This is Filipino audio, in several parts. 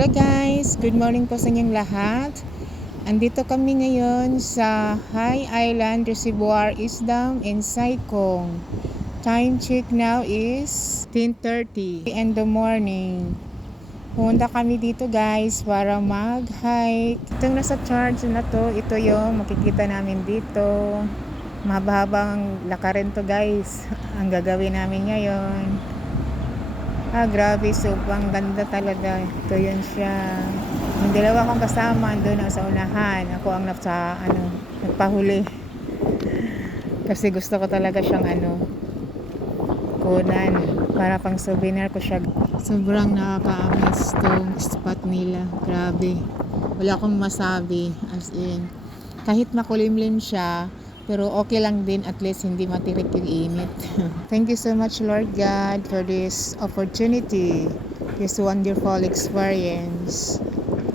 Hello guys, good morning po sa inyong lahat. Andito kami ngayon sa High Island Reservoir Isdam in Saikong. Time check now is 10:30 in the morning. Pumunta kami dito guys para mag-hike. Itong nasa charge na to, ito yung makikita namin dito. Mahaba-habang lakarin to guys. Ang gagawin namin ngayon. Grabe, sobrang ganda talaga. Ito yun siya. Yung dalawa kong kasama doon sa unahan. Ako ang nagpahuli. Kasi gusto ko talaga siyang kunan. Para pang souvenir ko siya. Sobrang nakaka-amaze tong spot nila. Grabe. Wala akong masabi. As in, kahit makulimlim siya, pero okay lang din, at least hindi matirik yung init. Thank you so much Lord God for this opportunity, this wonderful experience.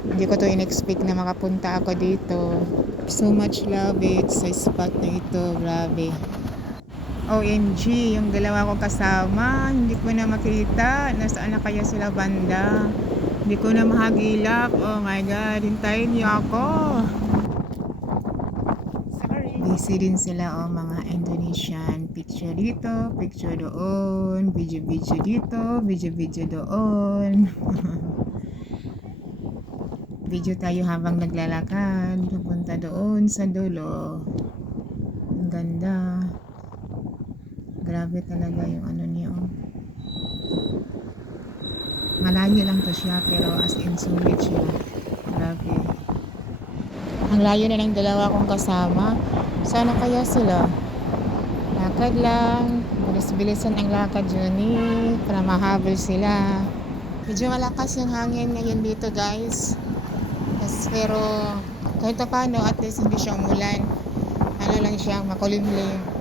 Hindi ko to in-expect na makapunta ako dito. So much love it sa spot na ito. Grabe. OMG, yung dalawa ko kasama, hindi ko na makita. Nasaan na kaya sila banda? Hindi ko na mahagilap. Oh my God, hintayin niyo ako. Busy din sila mga Indonesian. Picture dito, picture doon, video dito, video doon. Video tayo habang naglalakad papunta doon sa dulo. Ang ganda. Grabe talaga yung niyo. Malayo lang to siya pero as in sulit siya. Grabe. Ang layo na ng dalawa kong kasama. Sana kaya sila? Lakad lang. Bilis-bilisan ang lakad yun para mahabol sila. Medyo malakas yung hangin ngayon dito guys. Pero kahit pa paano, at least hindi siya umulan. Lang siyang makulimlim.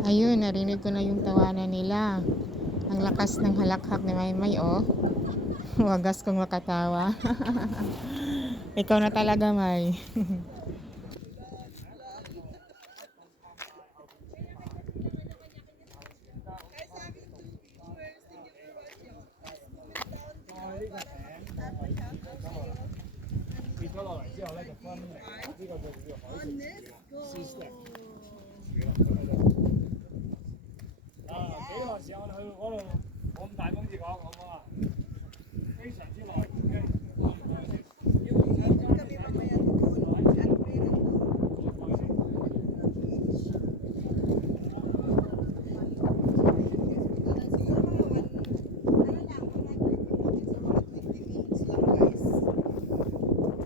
Ayun, narinig ko na yung tawanan nila. Ang lakas ng halakhak ni Maymay, oh. Wagas kong makatawa. Ikaw na talaga, May.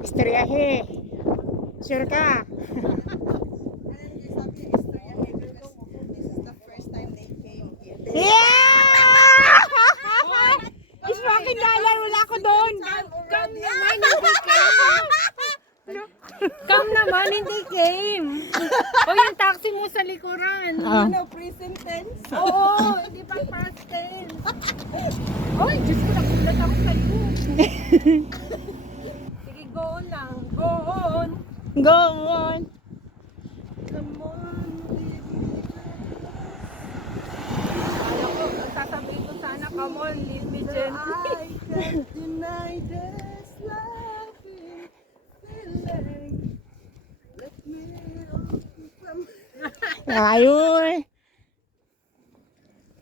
Istoryahe. Sure ka? Yeah! Is fucking dollar, wala ko doon. Come naman, hindi came. Come naman, hindi came. O yung taxi mo sa likuran. Present tense? Oo, hindi pa past tense. Oy, Diyos ko, nagulat ako sa'yo. Sige, go on lang. Go on. Go on. Come on, Sasabihin ko sana, come on, leave me gently. I can't deny this loving feeling. Let me from Ayun.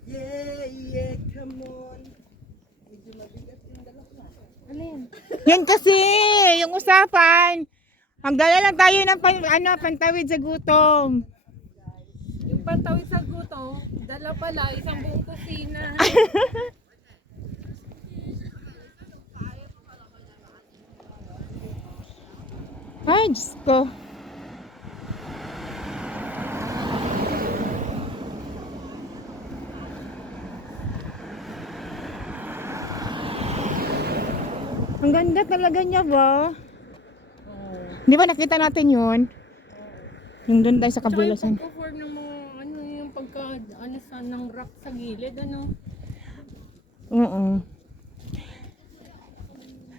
Yeah, yeah, come on. Medyo mabigat yung dala ko. Alin? Yan kasi, yung usapan. Magdala lang tayo ng pantawid sa gutom. Yung pantawid sa gutom, dala pala, isang buong kusina. Ay, Diyos ko. Ang ganda talaga niya ba? Di ba nakita natin yun? Yung doon tayo sa Tsaka yung kabilasan. pag-perform ng mga, ano yung pagka, ano sa, ng rock sa gilid, ano? Oo.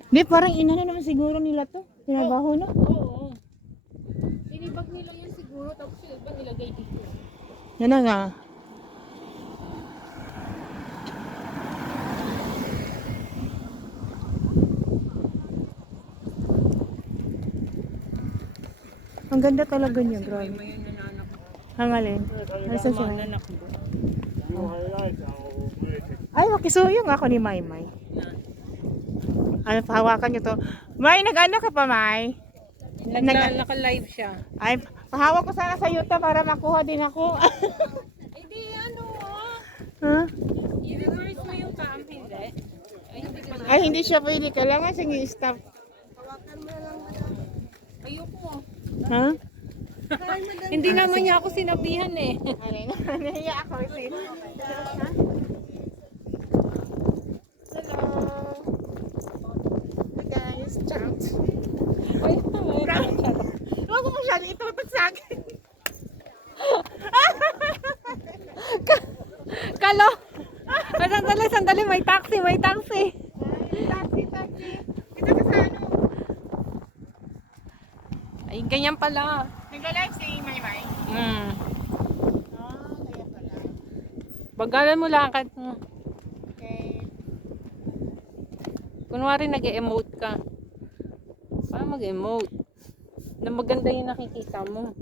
Di, parang inano naman siguro nila to. Tinabaho na. Oo. Tinibag nila yun siguro, tapos yung iba nilagay dito. Yan na nga. Ang ganda talaga niya, grabe. May yun nananak. Hangalin. Ay, sa siya. Mananak mo. Ay, makisuyong ako ni Maymay. Ay, pahawakan niyo to. May, nag-ano ka pa, May? Naka-live siya. Ay, pahawak ko sana sa yuta para makuha din ako. Eh di ano ah. Ha? I-reverse mo yung cam, hindi? Ay, hindi ko na. Ay, hindi siya pwede. Kailangan siyang i-stop. Ayoko. Ha? Hindi naman niya ako sinabihan eh. Nahiya ako. Hello. Hi guys, chat. Ay, Huwag mo masyadong itutok sa akin. Kalo! Ay, sandali, may taxi. Taxi. Dito ka sa ano? Ay, ganyan pala. Nag-live si Maymay. Hmm. Kaya pala. Bagalan mo lang. Okay. Kunwari nag-emote ka. Paano mag-emote? Na maganda yung nakikita mo.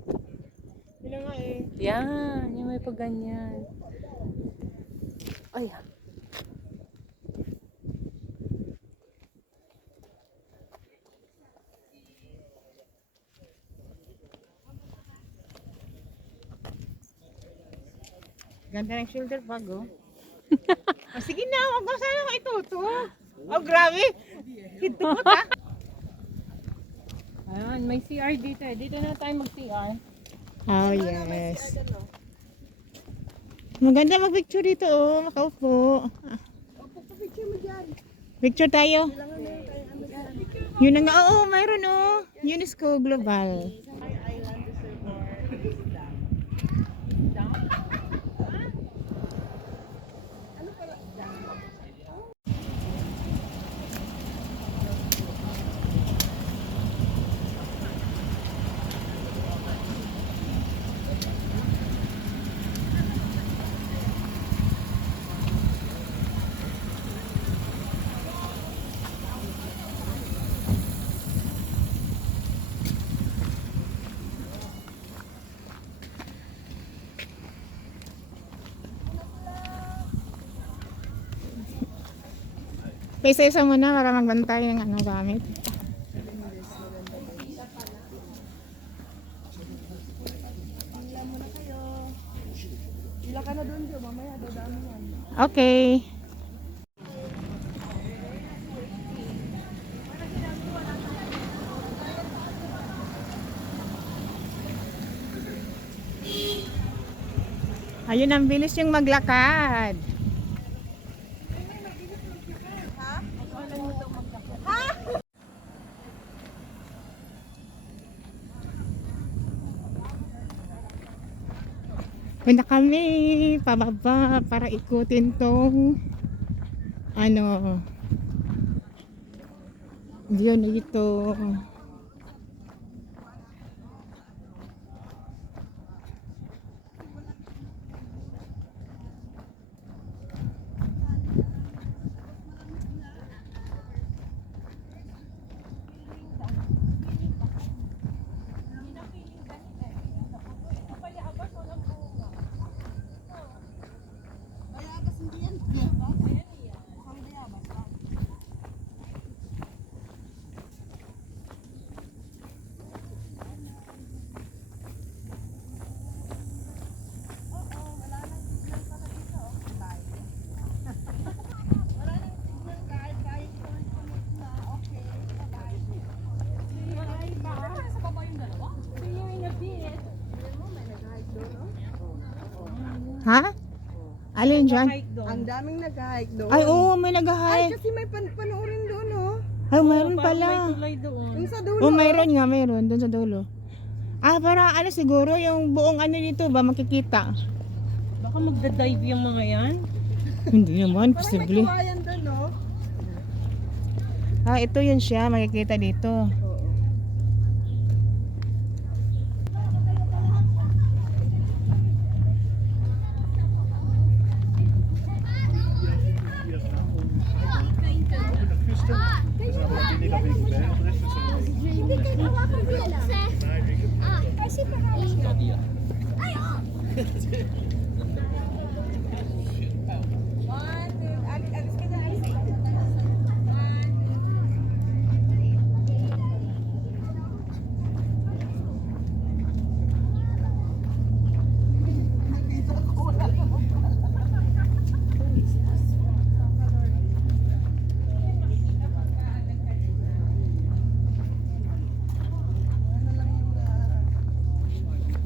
Yun na nga eh. Yan, yung may pagganyan. Ay, Ganda ng shoulder bag, oh. Oh, sige na, huwag mo sana ko itutok. Oh, grabe. Hitot, ha? ayan, may CR dito eh. Dito na tayo mag-CR. Oh, yes. Maganda mag-picture dito, oh. Makaupo. Picture mo dyan. Picture tayo. Yun na nga, oo, mayroon, oh. UNESCO Global. Paisa-isa muna para magbantay ng ano gamit. Pila muna kayo. Pila ka na doon, Jo. Mamaya, dadami yan. Okay. Ayun, ang bilis yung maglakad. Punta kami pababa para ikutin tong ano view nito. Ha? Alin dyan? Hike doon. Ang daming nag-hike doon. Ay, oo, may Ay, nag-hike. kasi may panoorin doon, oh. Ay, mayroon Parang pala. may tulay doon. Yung sa dulo. Oo, mayroon nga, mayroon. Doon sa dulo. Para ano siguro, yung buong ano dito ba, makikita? Baka magda-dive yung mga yan. Hindi naman, Parang may posible. kawayan doon, no? Ito yun siya, makikita dito. Oo.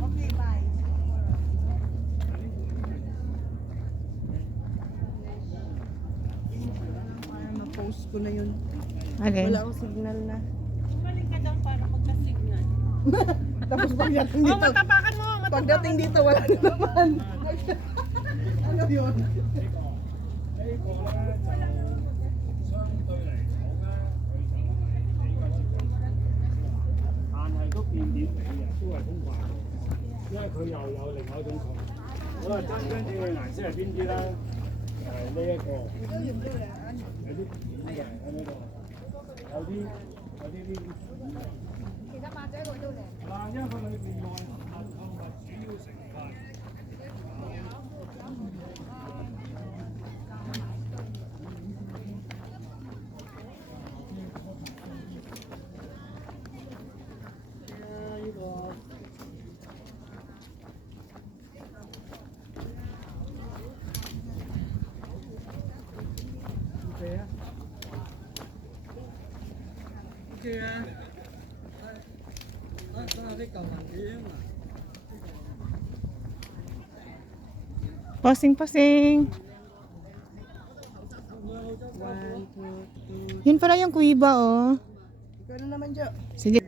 Okay, bye. Ma-post ko na yun. Alin? Wala akong signal na. Balik ka doon para magka-signal. Tapos pagdating dito, Matapakan mo! pagdating dito, wala na naman. Ano yun? Pasing-pasing. 1, 2, 3. Yun pala yung kuiba, oh. Ikaw na naman, Jo. Sige.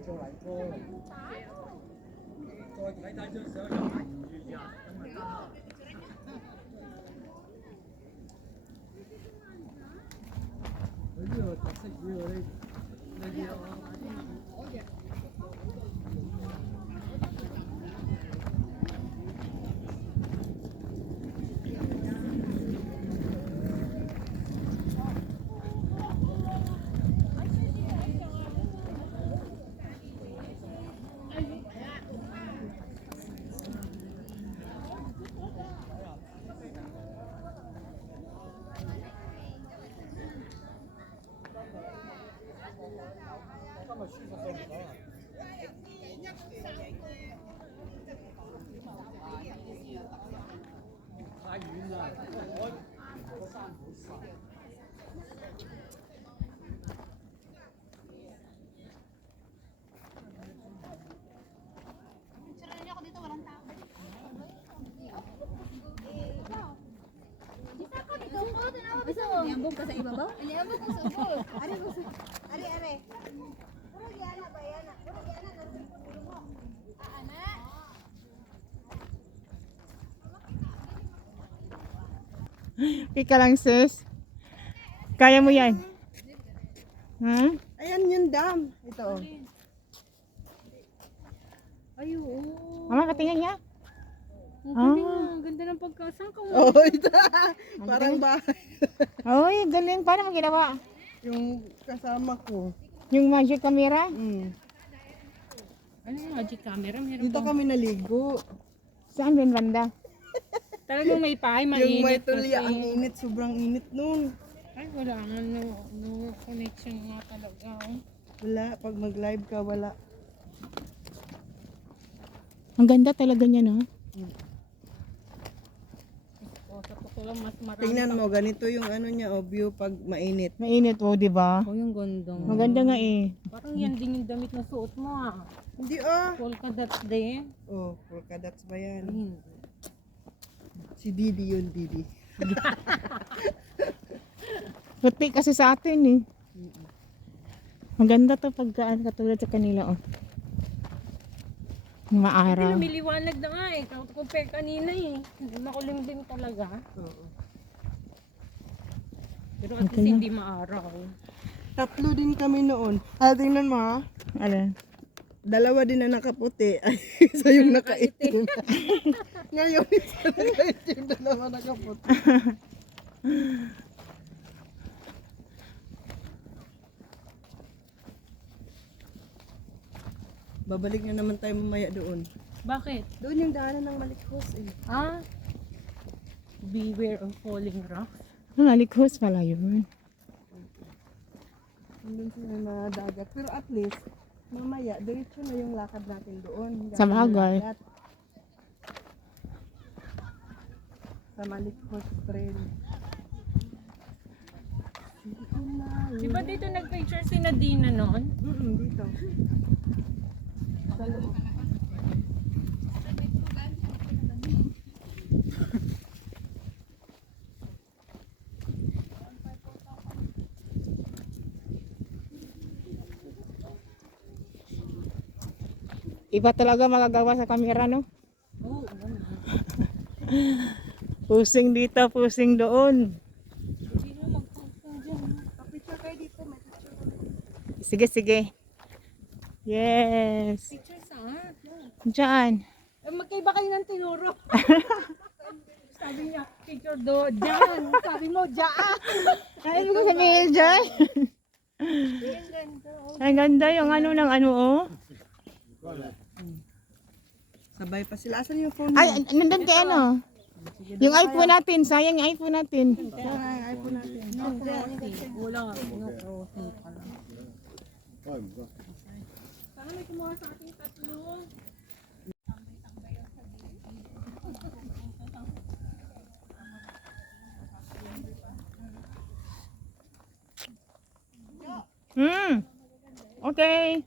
Niambong ka sa ibabaw? Niambong ko sa ibabaw. Ari, ari. Puro giana ba yan? Puro giana na sa pulo mo. Ana. Ika lang, sis. Kaya mo yan. Ha? Ayan yung dam. Ito, oh. Ay, oo. Mama, patingin niya. Ang galing nga. Ang ganda ng pagkasang ka. Oh, ito. Parang bahay. Ay, galing. Paano mo ginawa? Yung kasama ko. Yung magic camera? Ano yung magic camera? Meron Dito bang- kami naligo. Saan din banda? Talagang may pahay, mainit. Yung may tulya, kasi. ang init. Sobrang init nun. Ay, wala nga. No connection nga talaga. Oh. Wala. Pag mag-live ka, wala. Ang ganda talaga niya, no? Oh, sa totoo lang, mas marami. Tingnan mo, ganito yung ano niya, oh, view pag mainit. Mainit, oh, di ba? Oh, yung gandang. Maganda nga eh. Parang yan din yung damit na suot mo ah. Hindi, oh. Polka dots din. Oh, polka dots ba yan? Hindi. Si Didi yun, Didi. Puti kasi sa atin eh. Maganda to pagka katulad sa kanila oh. Hindi Maaraw. lumiliwanag na nga eh. Compare kanina eh. Makulimlim talaga. Oo. Pero at least hindi maaraw. Tatlo din kami noon. Tingnan mo ha. Ano? Dalawa din na nakaputi. Ay, isa yung nakaitim. Ngayon, isa nakaitim, dalawa nakaputi. Babalik na naman tayo mamaya doon. Bakit? Doon yung daanan ng Malikos eh. Ah? Beware of falling rocks. Malikos pala yun. Doon sa may mga dagat. Pero at least, mamaya, diretso na yung lakad natin doon. Sa bagay. Dagat. Sa Malikos Trail. Di ba dito nag-picture si Nadina noon? Dito. Sa loob. Iba talaga magagawa sa kamera no? Oo. Pusing dito, pusing doon. Hindi na magpapang dyan. Picture kayo dito, may picture. Sige, sige. Yes. Picture saan? Diyan. Eh, magkaiba kayo ng tinuro. Sabi niya, picture do, dyan. Sabi mo, dyan. Ay, mo sabihin dyan. Ang ganda. Oh. Ang ganda yung ano ng ano oh. Sabay pa sila. Asan yung phone mo? Ay, nandun kay ano? Yung iPhone natin, sayang yung iPhone natin. Saan ang iPhone natin? Wala. No-crossing pala. Sana may kumuha sa ating tatlo. Okay.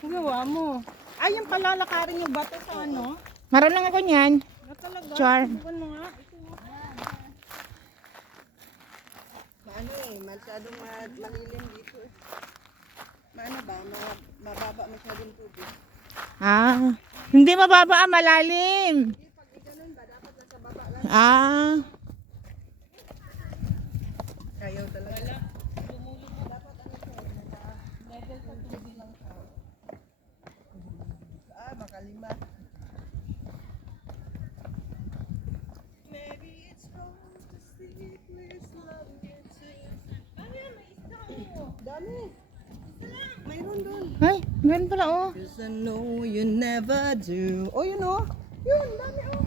Ang gawa mo. Ay, yung palalakarin yung bato sa ano? Marunong ako niyan. Na talaga? Char. Subukan mo nga. Ito. ano eh, masyadong malilim dito eh. Maano ba? Mababa masyadong tubig. Ah, hindi mababa, malalim. Pag ganun ba, dapat nasa baba lang. Ah, Ayaw talaga. Makalima. Maybe it's wrong to sleep with love Dami. Mayroon doon. ay, meron pala oh. Cause I know you never do. Oh, yun oh. Yun, dami oh.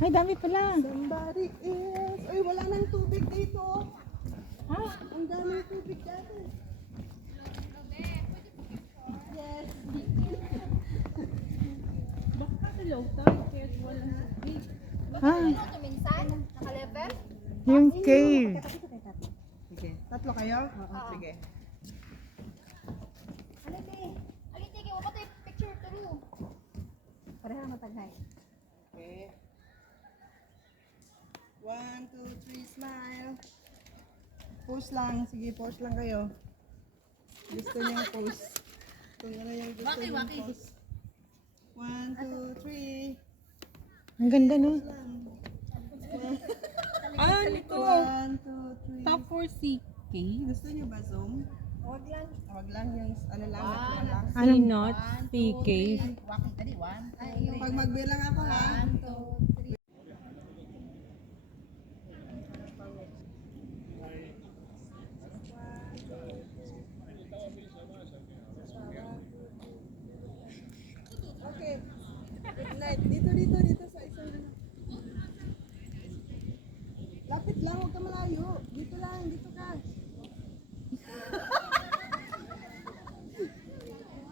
Ay, dami pala. Somebody is. Uy, wala nang tubig dito. Ha? Ang dami tubig dati. Yes. Ah, Ito minsan, naka-level. yung cave. Sige. Tatlo kayo? Oo. Sige. Alite, alite, kaya wala tayo picture turu. Pareha mataghay. Okay. 1, 2, 3, smile. Pose lang. Sige, pose lang kayo. Gusto niyo pose. Kung ano yung gusto niyo pose. 1, 2, 3. Ang ganda no. Ano ito? 1, 2, 3. Top 4 CK. Gusto niyo ba zoom? Huwag lang. Huwag lang yung ano lang. lang. Ano not CK? Pag magbilang ako ha. 1, 2, 3. Okay. Good night. Dito sa isang ano. Lapit lang, huwag ka malayo. Dito lang, dito ka.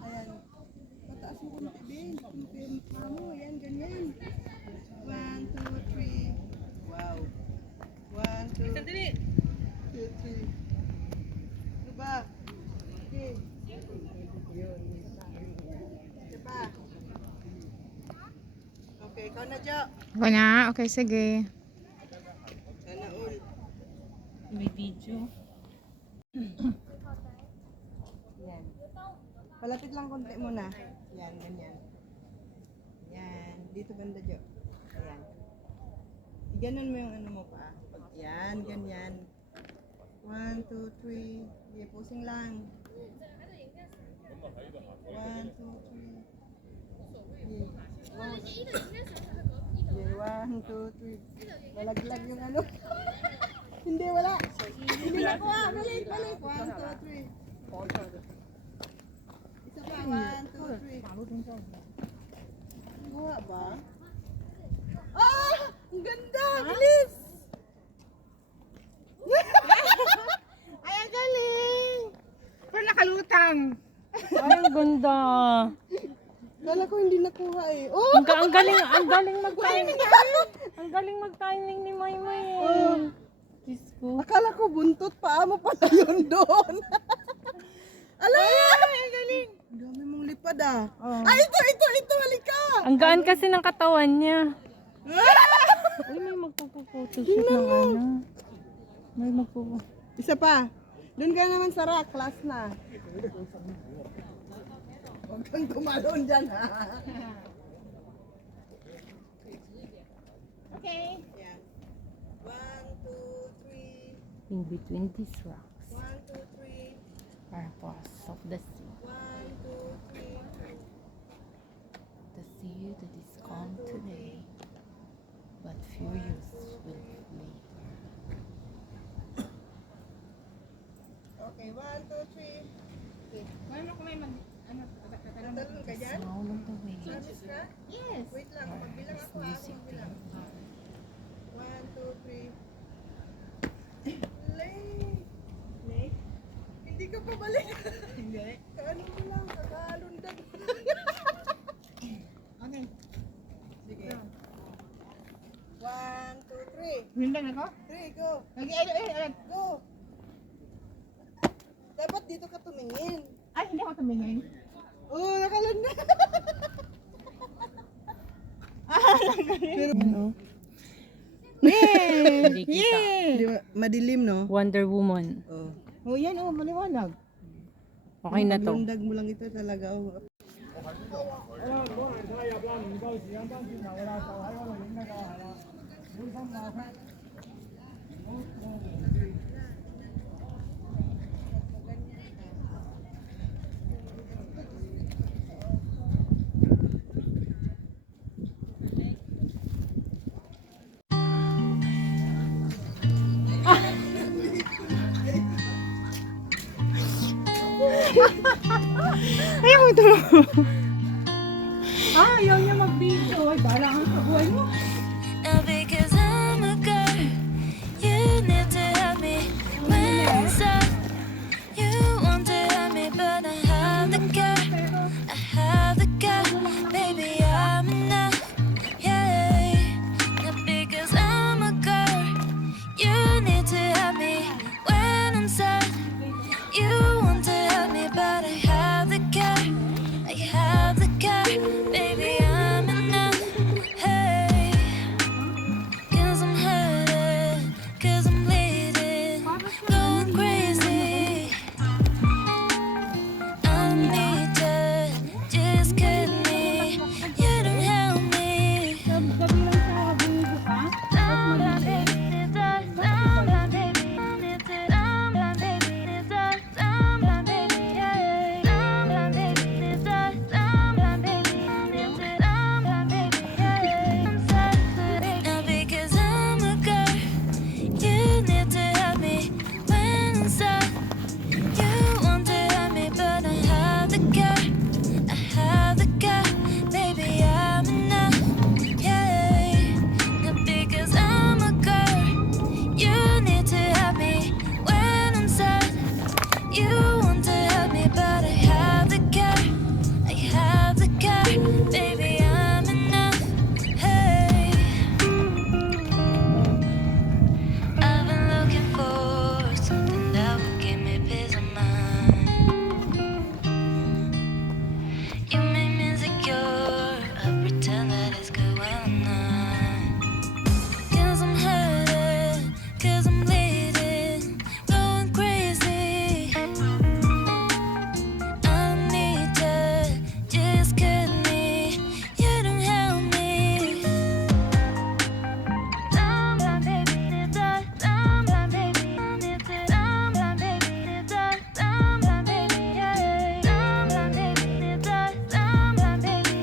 Ayan. Pataas mo konti din. Konti yung mukha mo. Ayan, ganyan. 1, 2, 3. Wow. 1, 2, 3. Ano ba? Okay. Yun. Diba? Okay, ikaw na, Jo. Ako na? Okay, sige. Sana all. May video. Yan. Palapit lang konti muna. Yan, ganyan. Yan. Dito banda, Jo. Ayan. Iganon mo yung ano mo pa. Yan, ganyan. 1, 2, 3. Okay, posing lang. 1, 2, 3. Okay. 1, 2, 3. Malaglag yung ano. Hindi, wala. Hindi nakuha. Balik. 1, 2, 3. Isa pa. 1, 2, 3. Kuha ba? Ah! Ang ganda! Bilis! Ay, ang galing! Pero nakalutang. Ay, ang ganda. Kala ko hindi nakuha eh. Oh! Ang galing mag-timing. Ang galing mag-timing ni Maymay. Diyos ko. Akala ko buntot pa mo pala yun doon. Alay! Ang galing! Ang dami mong lipad ah. Ay, ito, halika! Ang gaan kasi ng katawan niya. Uy, may magpupuphotoshoot ng ano. May magpupu. Isa pa. Doon ka naman sa rock, class na. Huwag kang tumalon dyan ha. Okay. Yan. 1, 2, 3. In between these rocks 1, 2, 3. are paths of the sea. 1, 2, 3. The sea that is calm today, but furious will later. Okay, 1, 2, 3. Okay. Paano kung may Tatalon ka dyan? Sound of the waves Promise ka? Yes. Wait lang, magbilang ako ha. music to Magbilang. your heart. 1, 2, 3. Lay. Hindi ka pa balik. Hindi. Kaano mo lang, kakalundag. Okay. Sige. 1, 2, 3. Windan ako? 3, go. Ay. Go. Dapat dito ka tumingin. Ay, hindi ako tumingin. Oh, nakalundag. Yan, oh. Yeah! Hindi kita. Yeah! Di ba, madilim, no? Wonder Woman. Oh. Oh, yan oh, maliwanag. Okay na to. Lundag mo lang ito talaga. Oh. Ayaw ko ito. Ayaw niya mag-video. Ay, bahala ka sa buhay mo. Now because I'm a girl, you need to help me when it's up. You want to help me, but I have the girl. I have the girl, baby, I'm enough. Yeah. Now because I'm a girl, you need to help me when I'm sad. You want to help me, but I have the girl. I have the girl, baby, I'm enough. Hey. Cause I'm hurting, cause I'm bleeding, going crazy. I need you, just cut me. You don't help me. Gabi lang sa video ka. Down, down, baby, down, down, down, baby, down, down, baby, down, down, baby, yeah. Down, down, baby, down, down, baby, down, baby, yeah. I'm sad today. Now because I'm a girl, you need to help me when I'm sad. You want to help me, but I have the girl. I have the girl, baby, I'm enough. Yeah. Now because I'm a girl, you need to help me when I'm sad. You want to help me, but I have the girl. I have the girl, baby, I'm enough. Hey. I've been looking for something that will give me peace of mind. You make me insecure. I pretend that it's good when I'm not. Cause I'm hurting, cause I'm bleeding, going crazy. I need you, just cut me. You don't help me. Down, down, baby, down, down, baby, down, baby, down, baby, yeah. Down, baby, down, baby,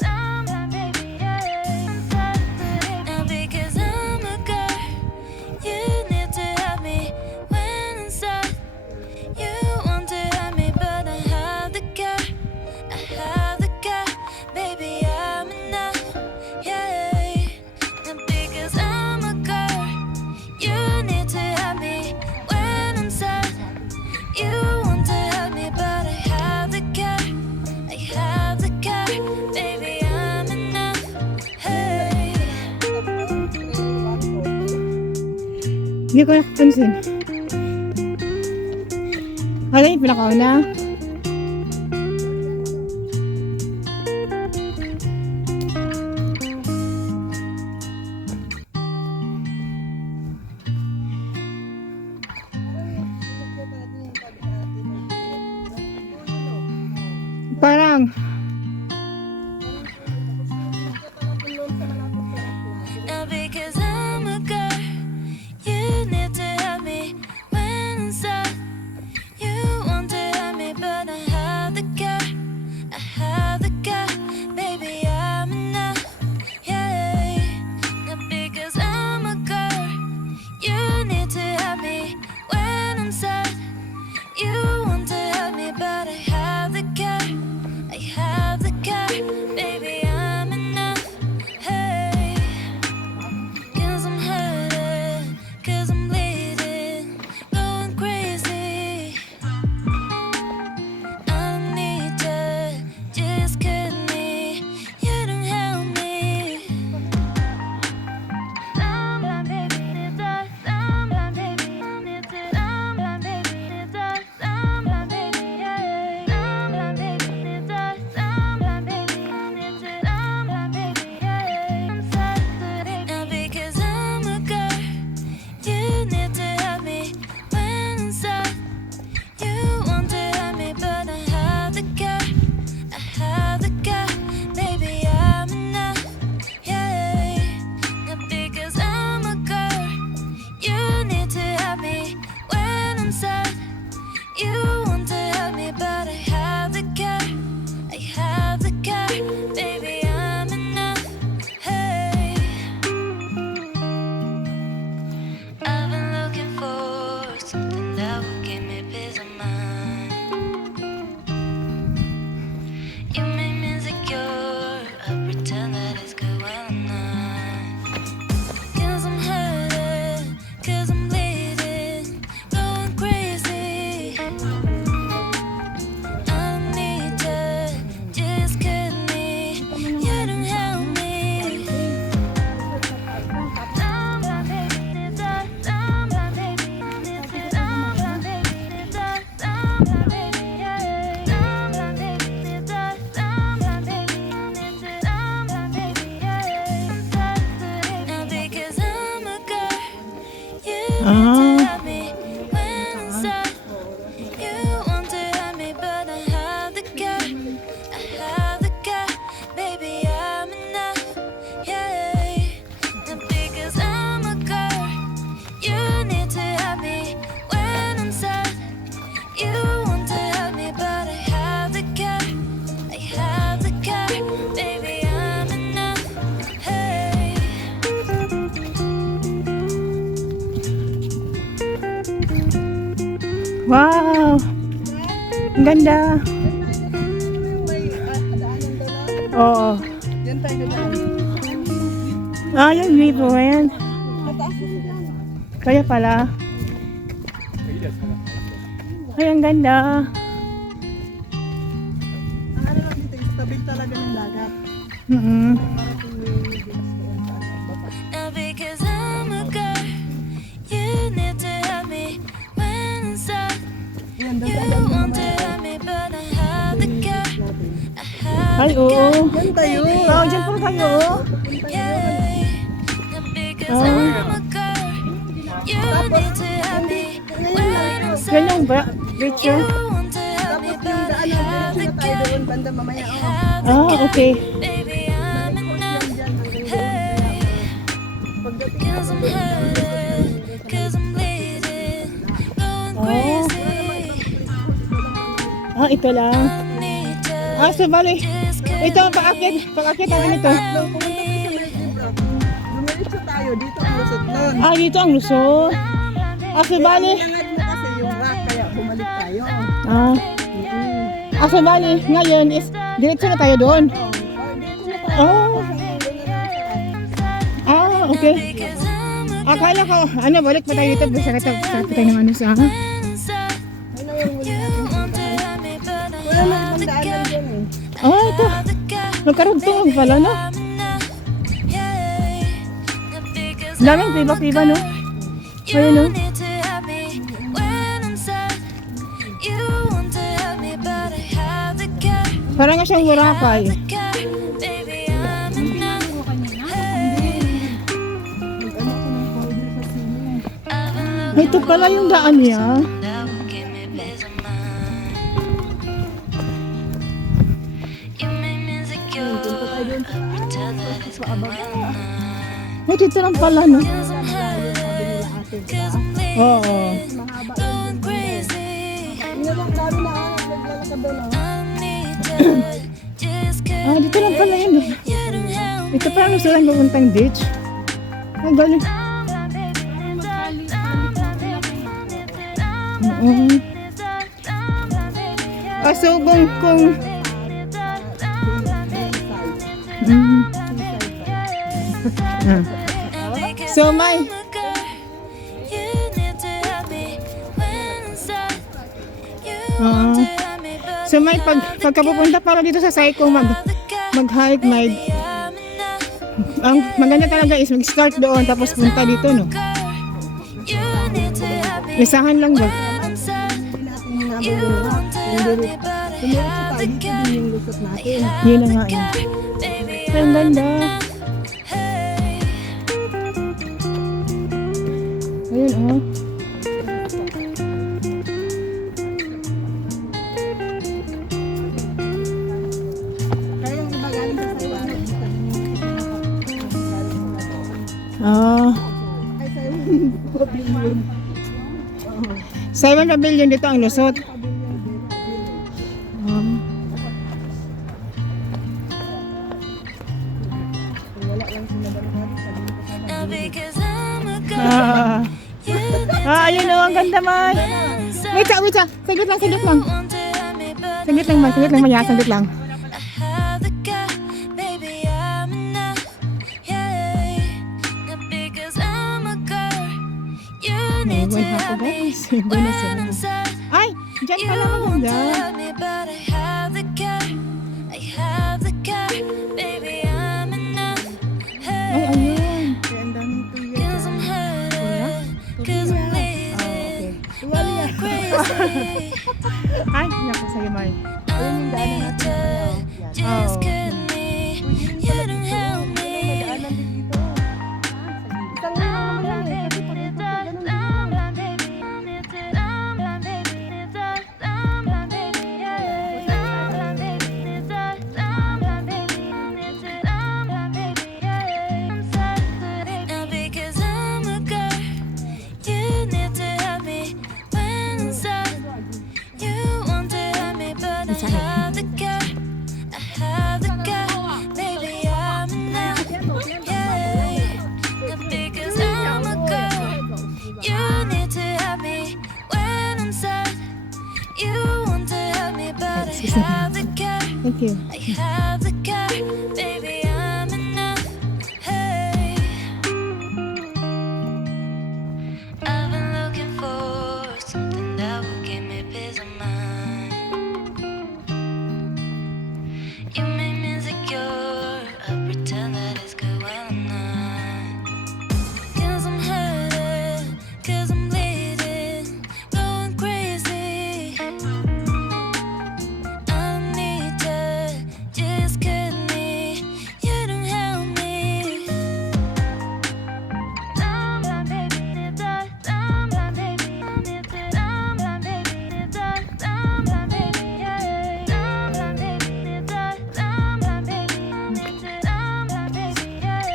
down, baby, yeah. I'm sad today. Now because I'm a girl, you need to help me when I'm sad. You want to help me, but I have the girl. I have the girl, baby, I'm enough. Yeah. Now because I'm a girl, you need to help me when I'm sad. You want to help me, but I have the girl. I have the girl, baby, I'm enough. Hey. Hindi ko nakapansin. Wala yung pinakauna. Parang, Now because I'm a girl, you need to help me when I'm sad. You want to help me, but I have the girl. I have the girl, baby, I'm enough. Yeah. Now because I'm a girl, you need to help me when I'm sad. You want to help me, but I have the girl. I have Ah. have me when inside. You want to have me, but I have the guy. I have the guy. Baby, I'm enough. Yeah. And because I'm a girl, you need to have me when I'm sad. You want to have me, but I have the guy. I have the guy. Baby, I'm enough. Hey. Wow! Ang ganda. May daanan doon. Oo. Diyan tayo dadaan. Ah, yung view po yan. Mataas na sila. Kaya pala. Ay, ang ganda. Ang ano lang dito, stabil talaga ng dagat. Mm-mm. Marating may bigas doon sa ano, batas. Now because I'm a girl, you need to have me when inside. Yan, You dadaan lang want naman. to have me, but I have the guy. I have Ay, the oo. guy. Yan tayo. Oh, dyan po kayo. Yeah. Now because Oh. I'm a girl, you need to have me when inside. Yan yung ba? You Picture? want to have me, Tapos yung but I daanan, have the diretso na tayo guy. doon, banda mamaya. Oh. Have the Ah, okay. baby, I'm enough. Yan, hanggang doon. Hey. Pagdating Cause I'm hurting, cause I'm bleeding, going crazy. Ah, ito lang. I need you, Ah, so bali. just Ito, paakit. Paakit natin ito. Dumiretso tayo, dito ang lusot nun. Ah, dito ang Luzon. Ah, so bali. Inangad mo kasi yung rock, kaya bumalik tayo. Ah. Ah, so bali. Ngayon is, diretso na tayo doon. Oh. Ah, okay. because I'm a Akala ko, ano, balik pa tayo dito. Basta kita tayo ng ano sa... inside. Ano yung You want to have me, but I wala na have ibang the daanan guy. dyan eh. Ah, ito. Have the guy. Nagkarugtong pala, no? I'm enough. Yeah. Because Daming I'm a piba-piba, no? You Ayun, no? need to have me when I'm sad. You want to have me, but I have the guy. Parang nga siyang Boracay. The guy. Baby, I'm enough. Hey. Nag-ano ko ng powder sa sino. I've been Ay, ito pala yung daan niya. that will give me peace of mind. You make me insecure. Pretend that it's going on. Ay, dito lang pala, no? Cause I'm hurting, cause I'm Oo. bleeding, going crazy. Yung lang dami na ako naglalakad doon. I need you, just Ah, cause dito lang pala yun. eh. you don't help. Ito parang gusto lang pupuntang beach. Ang galing. Oo. Ah, so kung... Mm. Ah. So, May, so May, pagka pupunta para dito sa Saiko, mag-hike, ang maganda talaga is mag-start doon tapos punta dito, no? Lisahan lang ba? Hindi natin hinabol yung rock. Dumiretso tayo, dito din yung lusot natin. Yun na nga yun. Ay, ang ganda. Ayun, oh. Kaya yung iba galing sa Taiwan. Ah. Ay, sa yung pavilion. Simon Pavilion dito ang lusot. Wala lang sila barkada. Sabihin ko sana. Ah. Ayun, oh, ang ganda, May. Wait, wait, saglit lang, saglit lang. Saglit lang, May, saglit lang, Maya, saglit lang. Naiwan ako, guys. Iba na sila. Ay, dyan pala maganda. Ay, ayun. Kaya ang daming tuyo. Ah, okay. Ay, naku sa'yo, May. Ayun yung daanan natin. Just Oh. get me. You don't help me. Daanan din dito. Isang lang naman yan eh. Kasi pag ganun Thank you. I have the car, baby, I'm enough. Hey, I've been looking for something that will give me peace of mind. You make me insecure, I pretend that it's good when I'm not. 'Cause I'm hurting, 'cause I'm bleeding, going crazy. I need to just cut me. You don't help me. Someone baby need that. Someone baby need to. Someone baby need that. Someone baby yeah. Someone baby need that. Someone baby need to. Someone baby yeah.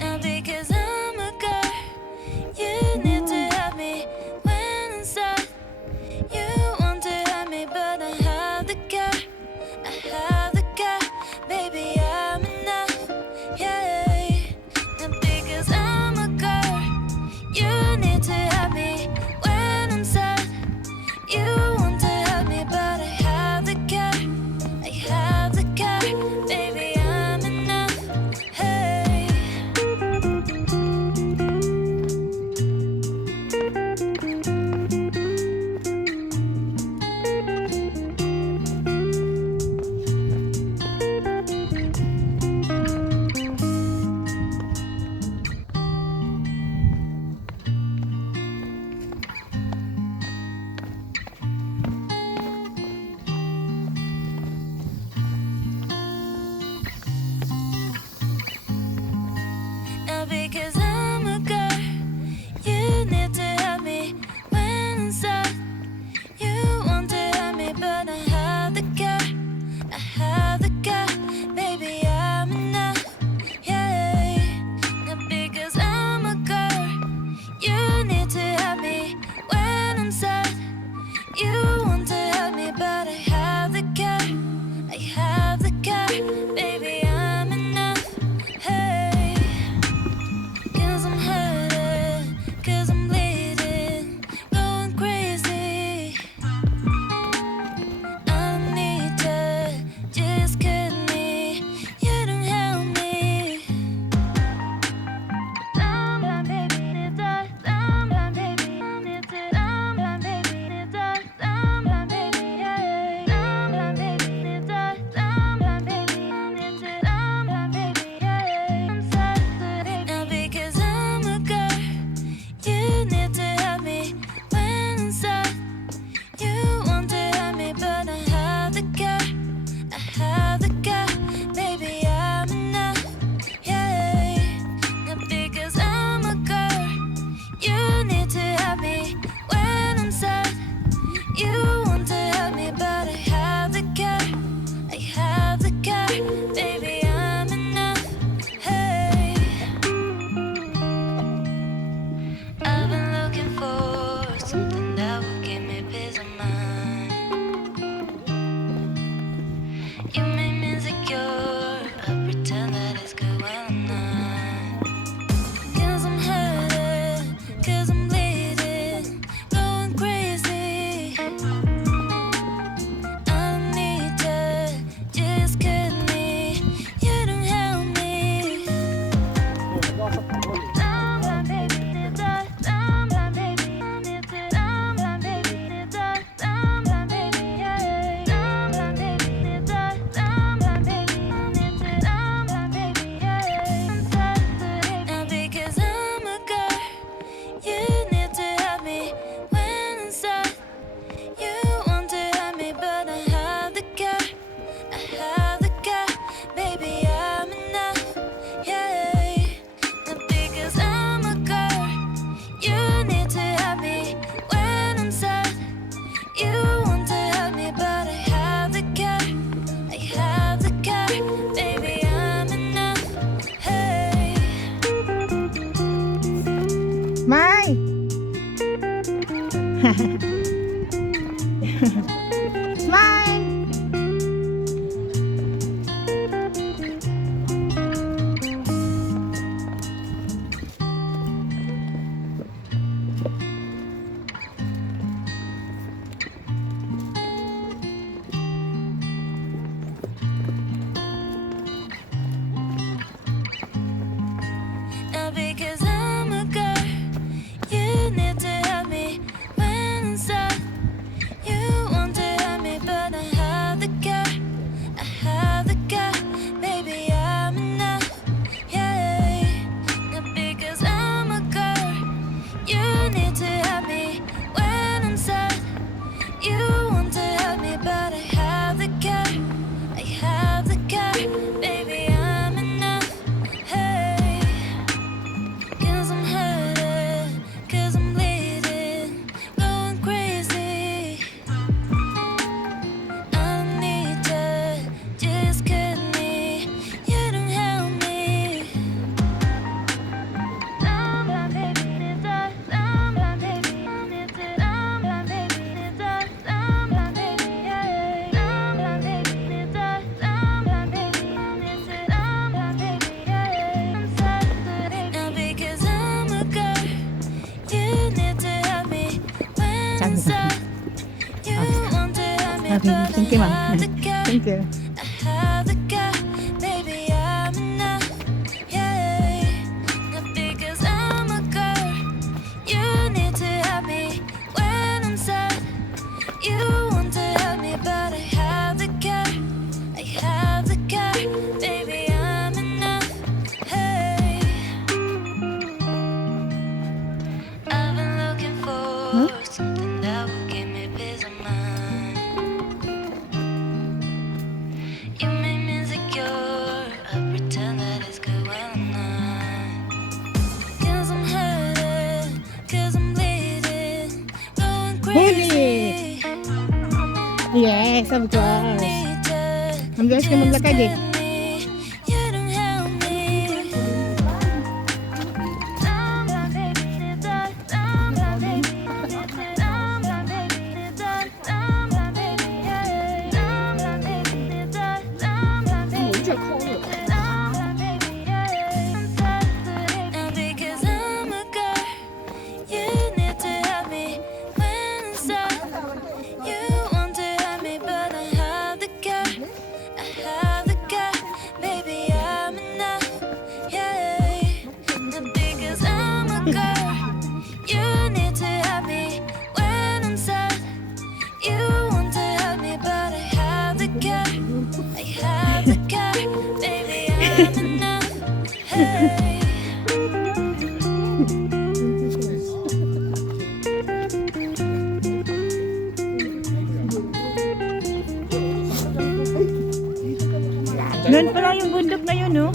Now because I'm a girl, you need to help me when I'm sad. You want to help me, but I have the car. I have the car, baby, I'm enough. Yeah, and because I'm a girl, you need to help me when I'm sad. You want to help me, but I have the car. I have the car, baby, I'm enough. Hey. Now because I'm a girl, you need to help me when I'm sad. You want to help me, but I have the car. I have the car, baby, I'm enough. Yeah, now because I'm a girl, you need to help me when I'm sad. You want to help me, but I have the car. I have the car, baby, I'm enough. Hey. 'Cause I'm hurting, 'cause I'm bleeding, going crazy. I need to just cut me. You don't help me. Someone baby need that. Someone baby need to. Someone baby need that. Someone baby yeah. Someone baby need that. Someone baby need to. Someone baby yeah. I'm sad now because I'm a girl. You need to help me when I'm sad. You want to help me, but I have the car. I have the car, baby, I'm enough. Yeah, now because I'm a girl, you need to help me when I'm sad. You want to help me, but I have the car. I have the car, baby, I'm enough. Hey. I've been looking for something that will give me peace of mind. You make me insecure, I pretend that it's good when I'm not. 'Cause I'm hurting, 'cause I'm bleeding, going crazy. I need to just cut me. You don't help me. Someone baby need that. Someone baby need to. Someone baby need that. Someone baby yeah. Someone baby need that. Someone baby need to. Someone baby yeah. I'm sad now because I'm a girl. You need to help me when I'm sad. You want to help me, but I have the car. I have the car, baby, I'm enough. Yeah, now because I'm a girl, you need to help me when I'm sad. You want to help me, but I have the car. I have the car, baby, I'm enough. Hey. Mai! Mai! Okay, thank you, ma'am. Thank you. I have the guy, baby, I'm enough. Yeah, not because I'm a girl. You need to help me when I'm sad. You want to help me, but I have the guy. I have the guy, baby, I'm enough. Hey, I've been looking for something that will give me peace of mind. You make me insecure. I pretend that it's good when I'm not. 'Cause I'm hurting, 'cause I'm bleeding, going crazy. Yes, of course. Ang bilis ka maglakad eh. You don't help me. I'm blind, baby, need that. I'm blind, baby, need that. I'm blind, baby, need that. I'm blind, baby, yeah. I'm blind, baby, need that. I'm blind, baby, need that. I'm blind, baby, yeah. I'm sad, and because I'm a girl, you need to help me when I'm sad. You want to help me, but I have the guy. I have the guy, baby, I'm enough. Yeah, not because I'm a girl. You need to help me when I'm sad. You want to help me, but I have the guy. I have the guy, baby, I'm enough. Hey. Doon pala yung bundok na yun, no?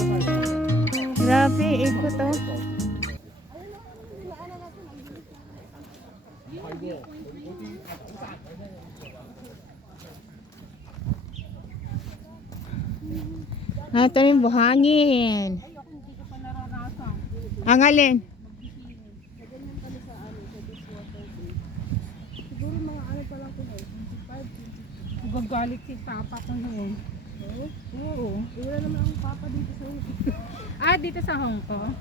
Grabe, ikot oh. Ito yung buhangin. Ang alin? Gagalit si Papa ko noon. Oo. Wala naman ang papa dito sa Ah, dito sa Hong Kong.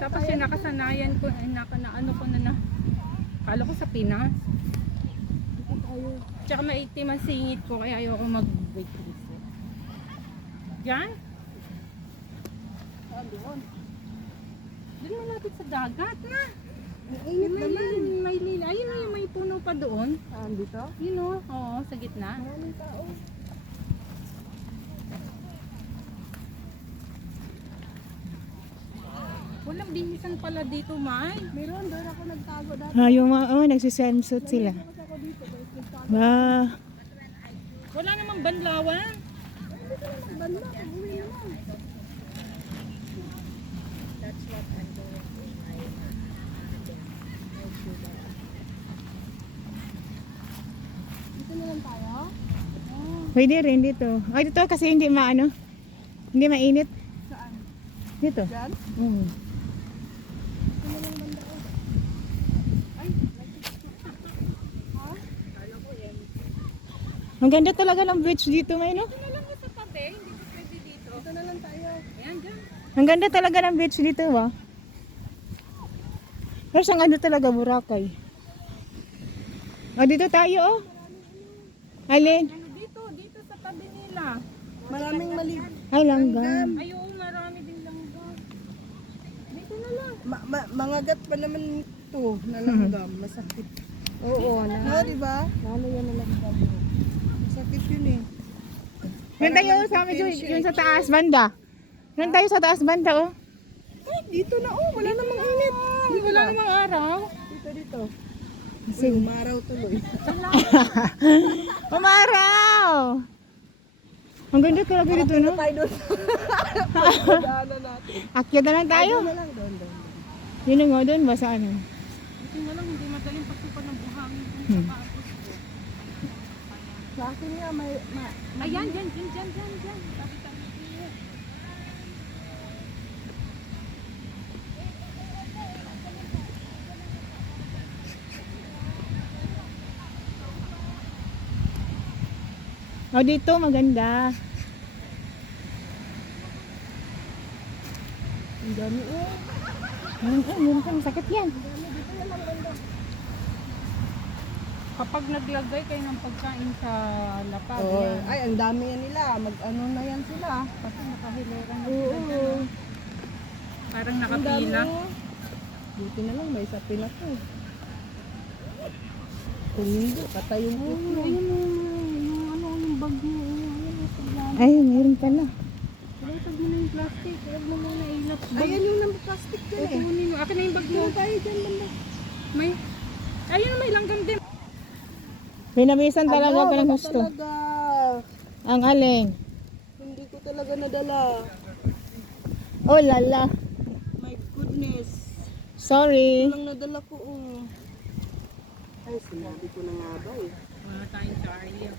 Tapos yung nakasanayan ko, ano ko na kala ko sa Pinas. Tsaka maitim ang singit ko, kaya ayoko mag-waitress. Diyan? Doon. Doon malapit sa dagat na. Mainit naman. May lila. Ayun na yung may puno pa doon. Saan dito? Yun o. Oo, sa gitna. Maraming tao. Walang bihisan pala dito, May. Meron, doon ako nagtago dati. Yung mga, nagsiswimsuit sila. Wow. Wala namang banlawan. Banda, uwi naman. Dito na lang tayo? Pwede rin dito. Ay, dito kasi hindi maano. Hindi mainit. Saan? Dito. Diyan? Ang ganda talaga ng beach dito, may no? Ito na lang sa tabi, hindi ko pwede dito. Dito na lang tayo. Ayan, dyan. Ang ganda talaga ng beach dito, ba? Pero ang ganda talaga, Boracay. O, dito tayo, oh. Alin? Dito sa tabi nila. Maraming mali. Ay, langgam. Ay, oo, marami din langgam. Dito na lang. Mangagat pa naman ito na langgam. Masakit. Oo, No, di ba? Lalo yan na langgam. Masakit yun eh. Yan tayo sa amin yun sa taas banda. Yan tayo sa taas banda, oh. Ay, dito na oh. Wala namang init. Hindi wala namang araw. Dito. Sige. Umaraw tuloy. Umaraw! Ang ganda talaga dito, no? Tayo doon. Daanan natin. Akyat na lang tayo. Doon na lang, doon. Yun nga doon, basa ano. Dito na lang, hindi madaling pagsukan ng buhangin kung sa kaagos ko. Sa akin nga, may Ayan, dyan. Tabi-tabi. O, dito maganda. ang dami oh. Minsan, sakit yan. Kapag naglagay kayo ng pagkain sa lapag, Oo. yan. Ay, ang dami yan nila. Mag-ano na yan sila. Kasi nakahilera na Oo. sila dyan. Parang Ang dami. nakapila. oh. Buti na lang, may sapin ako. Kung hindi, patay yung puto. Yung ano, yung bag mo. Ay, meron pala. Wala, tag mo na yung plastic. Huwag mo muna ilap. Ayan yung nang plastic dyan eh. Kunin mo. Akin na yung bag mo. Tayo dyan banda. May, ayun na may langgam din. Binabisan talaga ka ng wala gusto. talaga. Ang alin. Hindi ko talaga nadala. Oh, lala. My goodness. Sorry. Walang nadala ko. Ay, sinabi ko na nga ba eh. Wala tayong Charlie.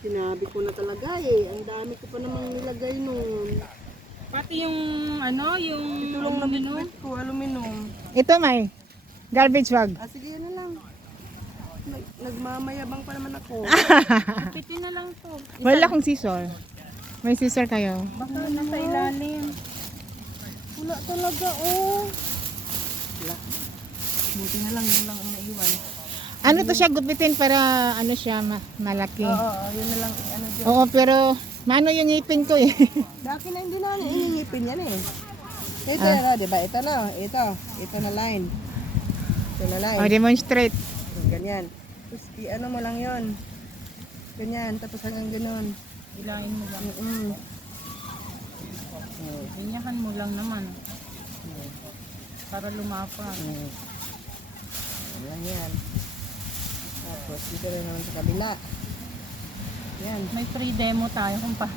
Sinabi ko na talaga eh. Ang dami ko pa namang nilagay nun. Pati yung ano, yung Tulong na bitbit ko, aluminum. Ito may. Garbage bag. Ah, sige na lang. Nagmamayabang pa naman ako. pitin na lang to. Wala akong scissor. May scissor kayo. Baka nasa ilalim. Wala talaga oh. Wala. Buti na lang yun lang ang naiwan. Ano to siya gupitin para ano siya malaki. Oo, yun na lang. Ano dyan. Oo, pero mano yung ngipin ko eh. Daki na hindi na iningipin yan eh. Ito yan ah, diba? Ito na. Ito na line. Ito na line. O, demonstrate. Ganyan. Tapos i-ano mo lang yon. Ganyan. Tapos hanggang ganun. Ilahin mo lang. Ganyahan mo lang naman. Para lumapag. Yan yan. Tapos dito rin naman sa kabila. Yan. May free demo tayo kung pa.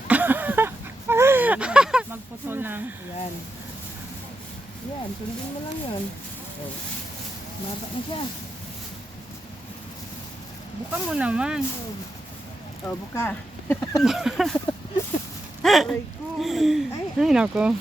Magputol lang. Yan. Yan. Sundin mo lang yun. Oh. Maba na siya. Buka mo naman. Oh, buka. Aray ko. Ay, Ay, nako.